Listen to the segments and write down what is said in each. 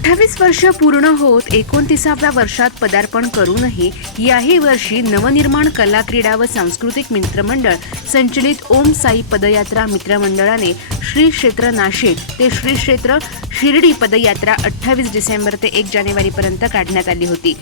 28 वर्ष पूर्ण होत 29व्या वर्षात पदार्पण करूनही याही वर्षी नवनिर्माण कला क्रीडा व सांस्कृतिक मित्रमंडळ संचलित ओम साई पदयात्रा मित्रमंडळाने श्री क्षेत्र नाशिक ते श्री क्षेत्र शिर्डी पदयात्रा 28 डिसेंबर ते 1 जानेवारीपर्यंत काढण्यात आली होती।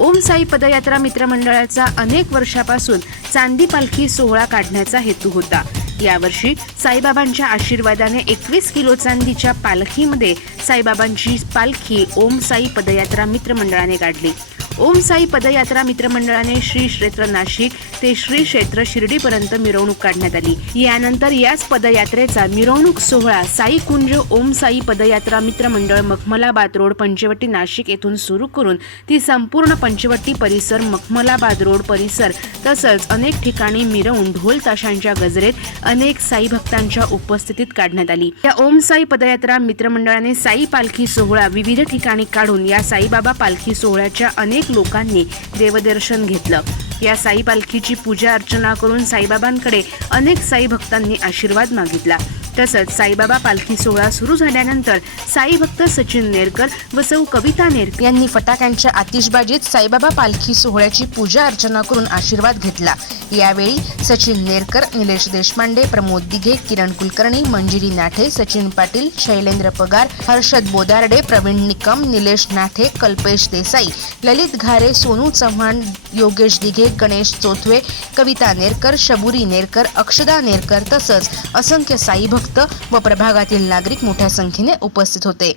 ओम साई पदयात्रा मित्रमंडळाचा अनेक वर्षापासून चांदी पालखी सोहळा काढण्याचा हेतू होता। यावर्षी साईबाबांच्या आशीर्वादाने 21 किलो चांदीच्या पालखीमध्ये साईबाबांची पालखी ओम साई पदयात्रा मित्रमंडळाने काढली। ओम साई पदयात्रा मित्रमंडळाने श्री क्षेत्र नाशिक ते श्री क्षेत्र शिर्डीपर्यंत मिरवणूक काढण्यात आली। यानंतर याच पदयात्रेचा मिरवणूक सोहळा साई कुंज ओम साई पदयात्रा मित्रमंडळ मखमलाबाद रोड पंचवटी नाशिक येथून सुरू करून ती संपूर्ण पंचवटी परिसर मखमलाबाद रोड परिसर तसंच अनेक ठिकाणी मिरवून ढोल ताशांच्या गजरेत अनेक साई भक्तांच्या उपस्थितीत काढण्यात आली। या ओम साई पदयात्रा मित्रमंडळाने साई पालखी सोहळा विविध ठिकाणी काढून या साईबाबा पालखी सोहळ्याच्या अनेक लोकांनी देवदर्शन घेतलं। या साई पालखीची पूजा अर्चना करून साईबाबांकडे अनेक साई भक्तांनी आशीर्वाद मागितला। तसंच साईबाबा पालखी सोहळा सुरू झाल्यानंतर साई भक्त सचिन नेरकर व सौ कविता नेरकर यांनी फटाक्यांच्या आतिषबाजीत साईबाबा पालखी सोहळ्याची पूजा अर्चना करून आशीर्वाद घेतला। यावेळी सचिन नेरकर, निलेश देशपांडे, प्रमोद दिघे, किरण कुलकर्णी, मंजिरी नाठे, सचिन पाटील, शैलेंद्र पगार, हर्षद बोदार्डे, प्रवीण निकम, निलेश नाठे, कल्पेश देसाई, ललित घारे, सोनू चव्हाण, योगेश दिघे, गणेश चोथवे, कविता नेरकर, शबुरी नेरकर, अक्षदा नेरकर तसंच असंख्य साई भक्त व प्रभागातील नागरिक मोठ्या संख्येने उपस्थित होते।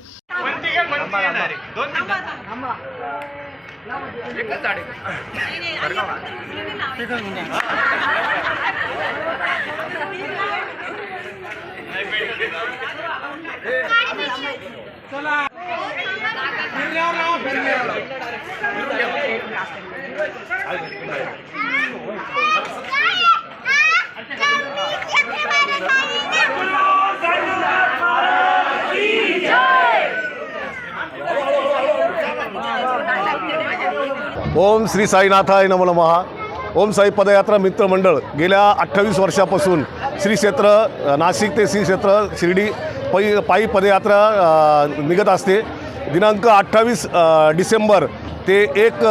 ओम श्री साईनाथाय नमो नमः। ओम साई पदयात्रा मित्र मंडळ गेल्या 28 वर्षापासून श्री क्षेत्र नाशिक ते श्री क्षेत्र शिर्डी पायी पदयात्रा निघत असते। दिनांक 28 डिसेंबर ते 1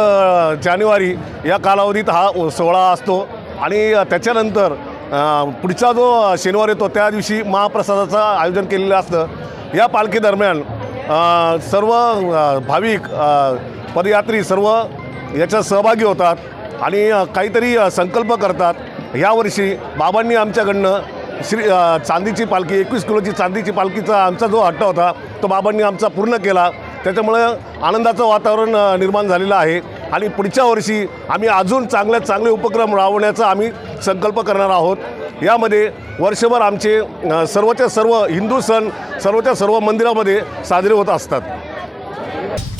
जानेवारी या कालावधीत हा सोहळा असतो आणि त्याच्यानंतर पुढचा जो शनिवार येतो त्या दिवशी महाप्रसादाचं आयोजन केलेलं असतं। या पालखी दरम्यान सर्व भाविक पदयात्री सर्व याच्यात सहभागी होतात आणि काहीतरी संकल्प करतात। यावर्षी बाबांनी आमच्याकडनं चांदीची पालखी 21 किलोची चांदीची पालखीचा आमचा जो हट्ट होता तो बाबांनी आमचा पूर्ण केला। त्याच्यामुळे आनंदाचं वातावरण निर्माण झालेलं आहे आणि पुढच्या वर्षी आम्ही अजून चांगले उपक्रम राबवण्याचा आम्ही संकल्प करणार आहोत। यामध्ये वर्षभर आमचे सर्वच्या सर्व हिंदू सण सर्वच्या सर्व मंदिरामध्ये साजरे होत असतात।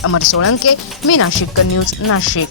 अमर सोळंके, मी नाशिक न्यूज, नाशिक।